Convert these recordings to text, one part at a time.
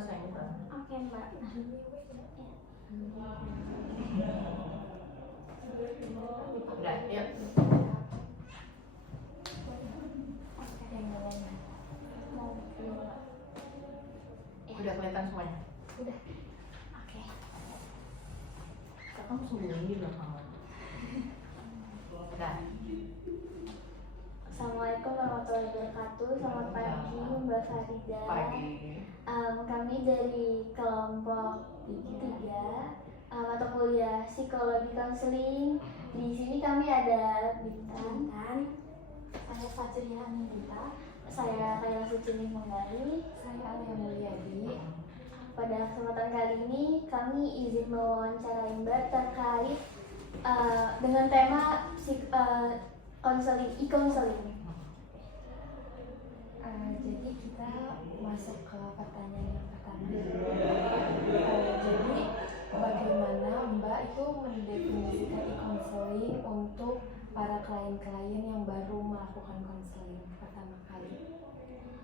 sayang. Oke Mbak. Udah, yuk. Udah kelihatan semuanya? Udah. Oke. Kamu sembunyi di belakang. Udah. Assalamualaikum warahmatullahi wabarakatuh. Selamat pagi Mbak Farida. Pagi. Kami dari kelompok 3 mata kuliah psikologi konseling. Di sini kami ada Bintan, saya Fajriah Anindita, saya Kayla Sucini Menggali, saya Alia Mulyadi. Pada kesempatan kali ini kami izin mewawancarai Mbak terkait dengan tema konseling, e-konseling. Jadi kita masuk ke pertanyaan yang pertama. Jadi bagaimana Mbak itu mendefinisikan e-konseling untuk para klien-klien yang baru melakukan konseling pertama kali?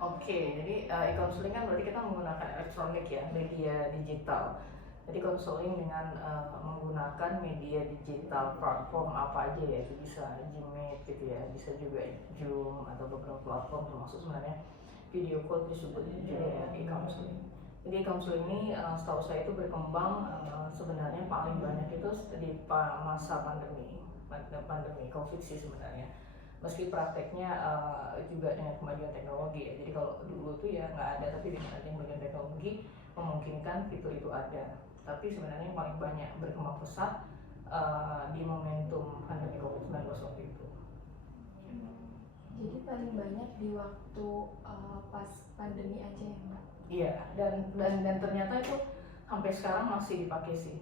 Oke, jadi e-konseling kan berarti kita menggunakan elektronik ya, media digital. Jadi konseling dengan menggunakan media digital, platform apa aja ya, itu bisa Gmeet gitu ya, bisa juga Zoom atau beberapa platform, termasuk sebenarnya video call disebut juga ya e-counseling. Jadi e-counseling ini setahu saya itu berkembang sebenarnya paling banyak itu di masa pandemi COVID sih sebenarnya. Meski prakteknya juga dengan kemajuan teknologi ya. Jadi kalau dulu tuh ya nggak ada, tapi dengan adanya kemajuan teknologi memungkinkan fitur itu ada. Tapi sebenarnya yang paling banyak berkembang pesat di momentum pandemi COVID-19 waktu itu. Jadi paling banyak di waktu pas pandemi aja ya Mbak? Iya, dan ternyata itu sampai sekarang masih dipakai sih.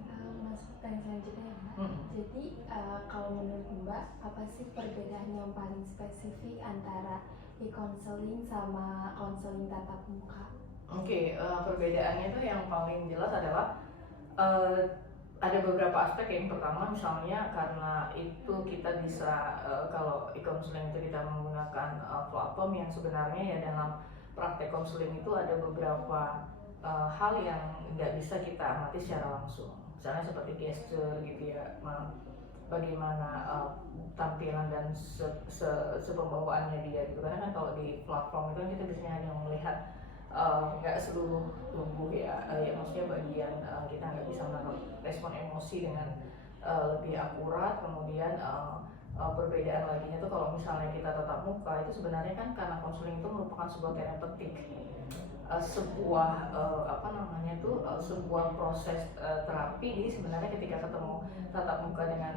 Masuk pertanyaan selanjutnya ya Mbak. Jadi kalau menurut Mbak, apa sih perbedaan yang paling spesifik antara e-counseling sama konseling tatap muka? Oke, perbedaannya itu yang paling jelas adalah ada beberapa aspek. Yang pertama misalnya karena itu kita bisa kalau e-counseling itu kita menggunakan platform yang sebenarnya ya dalam praktek konseling itu ada beberapa hal yang nggak bisa kita amati secara langsung. Misalnya seperti gesture gitu ya, bagaimana tampilan dan sepembawaannya dia gitu. Karena kan kalau di platform itu kan kita biasanya hanya melihat nggak seluruh tubuh ya, ya maksudnya bagian kita nggak bisa menangkap respon emosi dengan lebih akurat. Kemudian perbedaan laginya tuh kalau misalnya kita tatap muka itu sebenarnya kan karena konseling itu merupakan sebuah terapeutik, sebuah sebuah proses terapi. Jadi sebenarnya ketika ketemu tatap muka dengan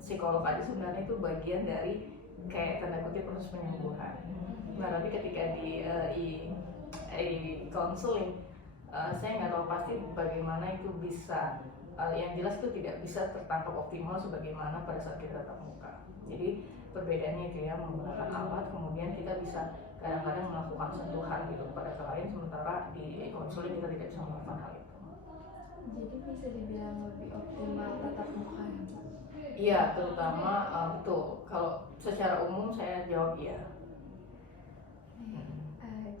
psikolog aja sebenarnya itu bagian dari kayak tanda kutip proses penyembuhan. Nah tapi ketika di counseling saya nggak tahu pasti bagaimana itu bisa yang jelas itu tidak bisa tertangkap optimal sebagaimana pada saat kita tatap muka. Jadi perbedaannya itu ya, menggunakan alat, kemudian kita bisa kadang-kadang melakukan sentuhan gitu kepada klien, sementara di counseling kita tidak bisa melakukan hal itu. Jadi bisa dibilang lebih optimal tatap muka ya Mbak? Iya, terutama betul. Kalau secara umum saya jawab iya.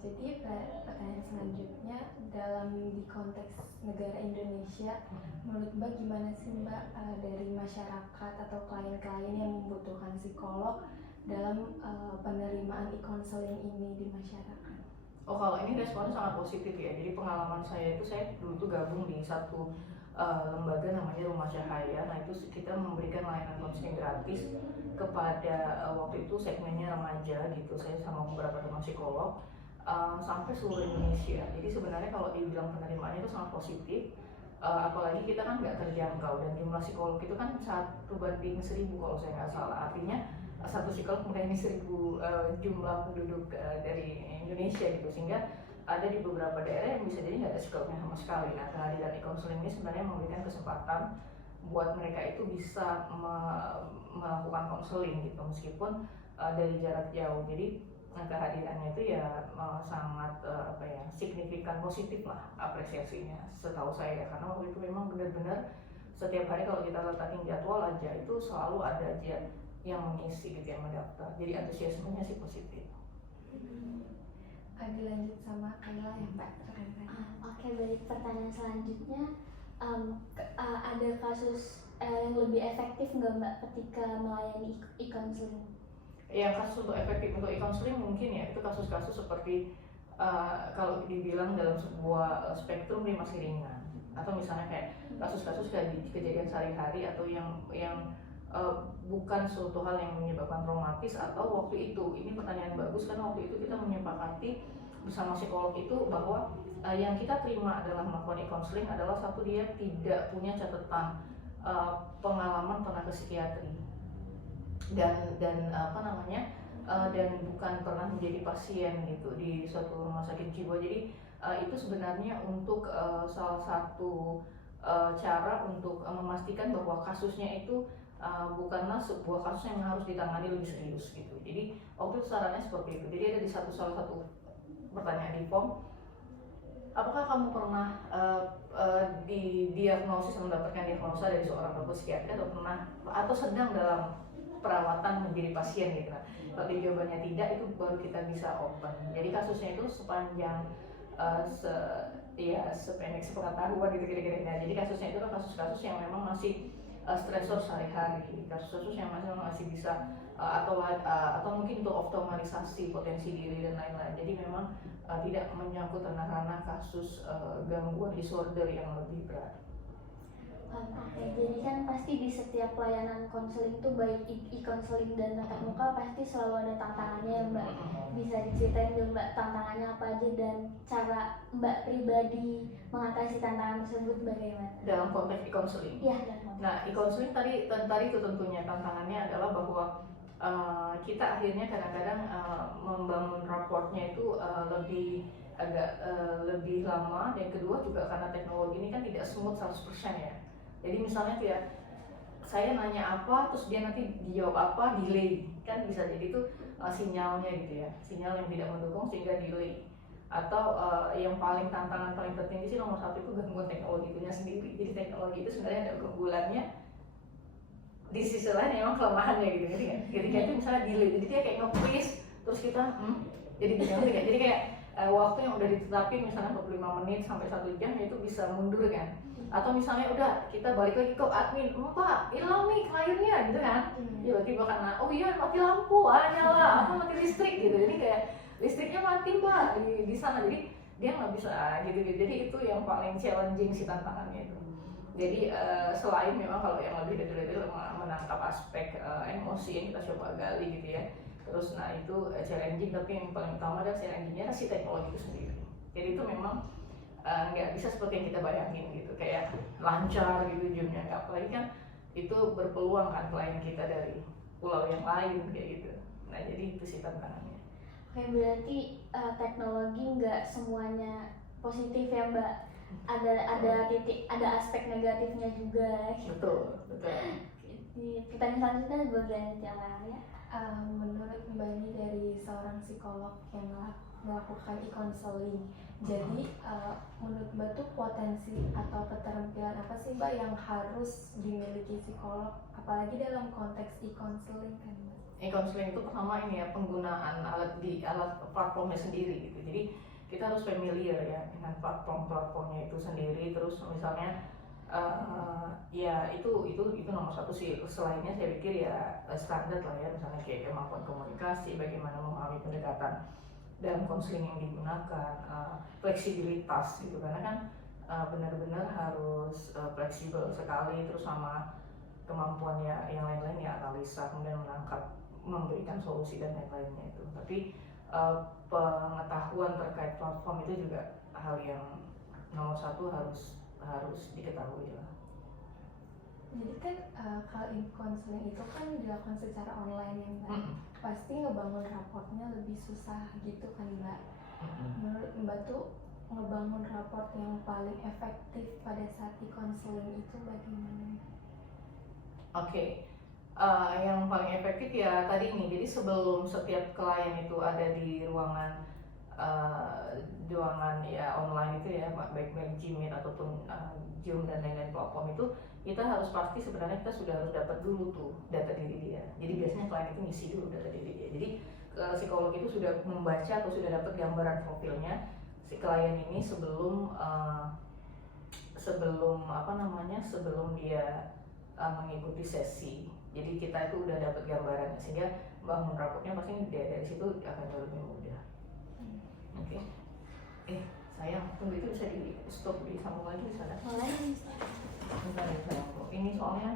Jadi pertanyaan selanjutnya, dalam di konteks negara Indonesia, menurut Mbak gimana sih Mbak dari masyarakat atau klien-klien yang membutuhkan psikolog dalam penerimaan e-counseling ini di masyarakat? Oh kalau ini responnya sangat positif ya. Jadi pengalaman saya itu, saya dulu tuh gabung di satu lembaga namanya Rumah Cahaya. Nah itu kita memberikan layanan konseling gratis kepada waktu itu segmennya remaja gitu. Saya sama beberapa teman psikolog sampai seluruh Indonesia. Jadi sebenarnya kalau dibilang penerimaannya itu sangat positif. Apalagi kita kan nggak terjangkau dan jumlah psikolog itu kan 1:1000 kalau saya nggak salah. Artinya satu psikolog melayani 1000 jumlah penduduk dari Indonesia gitu, sehingga ada di beberapa daerah yang bisa jadi nggak ada psikolognya sama sekali. Nah kehadiran e-counseling ini sebenarnya memberikan kesempatan buat mereka itu bisa melakukan konseling gitu meskipun dari jarak jauh. Jadi kehadirannya itu ya sangat signifikan, positif lah apresiasinya setahu saya, karena waktu itu memang benar-benar setiap hari kalau kita letakin jadwal aja itu selalu ada aja yang mengisi gitu, yang mendaftar. Jadi antusiasmenya sih positif. dilanjut sama Kayla ya Mbak. Oke, baik. Pertanyaan selanjutnya, ada kasus yang lebih efektif nggak Mbak ketika melayani e-counseling? Yang kasus untuk efektif untuk e-counseling mungkin ya itu kasus-kasus seperti kalau dibilang dalam sebuah spektrum dia masih ringan, atau misalnya kayak kasus-kasus kayak kejadian sehari-hari atau yang bukan suatu hal yang menyebabkan traumatis, atau waktu itu ini pertanyaan bagus karena waktu itu kita menyepakati bersama psikolog itu bahwa yang kita terima adalah melakukan e-counseling adalah satu, dia tidak punya catatan pengalaman pernah ke psikiatri dan apa namanya dan bukan pernah menjadi pasien gitu di suatu rumah sakit jiwa. Jadi itu sebenarnya untuk salah satu cara untuk memastikan bahwa kasusnya itu bukanlah sebuah kasus yang harus ditangani lebih serius gitu. Jadi waktu itu sarannya seperti itu. Jadi ada di salah satu pertanyaan di form, apakah kamu pernah didiagnosis mendapatkan diagnosa dari seorang dokter psikiater atau sedang dalam perawatan menjadi pasien gitu. Nah, kalau jawabannya tidak, itu baru kita bisa open. Jadi kasusnya itu sepanjang sependek sepengetahuan gitu kira-kira. Nah, jadi kasusnya itu kan kasus-kasus yang memang masih stresor sehari-hari, kasus-kasus yang masih bisa atau mungkin untuk optimalisasi potensi diri dan lain-lain. Jadi memang tidak menyangkut ranah-ranah kasus gangguan disorder yang lebih berat. Oke, jadi kan pasti di setiap pelayanan konseling tuh baik e-counseling dan tatap muka pasti selalu ada tantangannya ya Mbak. Bisa diceritain dong Mbak tantangannya apa aja dan cara Mbak pribadi mengatasi tantangan tersebut bagaimana? Dalam konteks e-counseling? Iya. Nah, e-counseling tadi itu tentunya tantangannya adalah bahwa kita akhirnya kadang-kadang membangun raportnya itu lebih lama, dan kedua juga karena teknologi ini kan tidak smooth 100% ya. Jadi misalnya kayak saya nanya apa terus dia nanti dijawab apa, delay kan bisa jadi itu sinyalnya gitu ya, sinyal yang tidak mendukung sehingga delay. Atau yang tantangan paling penting sih nomor satu itu gangguan teknologi itu sendiri. Jadi teknologi itu sebenarnya ada keunggulannya, di sisi lain emang kelemahannya gitu kan. Ketika itu misalnya delay, jadi dia kayak nge-freeze terus kita jadi bingung kan. Jadi kayak waktu yang udah ditetapin misalnya 45 menit sampai 1 jam itu bisa mundur kan. Atau misalnya udah kita balik lagi ke admin, Pak hilang nih kliennya gitu kan. Tiba-tiba karena oh iya mati lampu, nyala, mati listrik gitu. Jadi kayak listriknya mati Pak di sana, jadi dia nggak bisa gitu. Jadi itu yang paling challenging sih tantangannya itu. Jadi selain memang kalau yang lebih detail menangkap aspek emosi yang kita coba gali gitu ya. Terus nah itu challenging, tapi yang paling utama adalah challengingnya si teknologi itu sendiri. Jadi itu memang nggak bisa seperti yang kita bayangin gitu, kayak lancar gitu zoomnya, apalagi kan itu berpeluang kan klien kita dari pulau yang lain kayak gitu. Nah jadi itu sih tantangannya. Oke, berarti teknologi nggak semuanya positif ya Mbak, ada titik, ada aspek negatifnya juga. Betul. Di pertanyaan selanjutnya berlanjut yang lainnya. Menurut Mbak ini dari seorang psikolog yang melakukan e-counseling, jadi menurut Mbak tuh potensi atau keterampilan apa sih Mbak yang harus dimiliki psikolog, apalagi dalam konteks e-counseling kan Mbak? E-counseling itu pertama ini ya, penggunaan alat platformnya sendiri gitu. Jadi kita harus familiar ya dengan platformnya itu sendiri. Terus misalnya ya itu nomor satu sih. Selainnya saya pikir ya standar lah ya, misalnya kayak kemampuan komunikasi, bagaimana memahami pendekatan dalam konseling yang digunakan, fleksibilitas gitu, karena kan benar-benar harus fleksibel sekali. Terus sama kemampuannya yang lain-lain ya, analisa, kemudian menangkap, memberikan solusi dan lain-lainnya itu. Tapi pengetahuan terkait platform itu juga hal yang nomor satu harus diketahui lah. Jadi kan kalau e-counseling itu kan dilakukan secara online ya Mbak, pasti ngebangun raportnya lebih susah gitu kan Mbak. Menurut Mbak tuh ngebangun raport yang paling efektif pada saat e-counseling itu bagaimana? Oke. Yang paling efektif ya tadi ini, jadi sebelum setiap klien itu ada di ruangan ya online itu ya, baik Gmeet ataupun Zoom dan lain-lain platform itu, kita harus pasti sebenarnya kita sudah harus dapat dulu tuh data diri dia. Jadi biasanya klien itu ngisi dulu data diri dia. Jadi psikolog itu sudah membaca atau sudah dapat gambaran profilnya si klien ini sebelum sebelum dia mengikuti sesi. Jadi kita itu udah dapat gambarannya sehingga bangun rapotnya pasti dari situ akan jauh lebih mudah. Oke. Sayang, tunggu, itu bisa di stop, disambung lagi bisa kan? Mulai. Bentar ya sayang, ini soalnya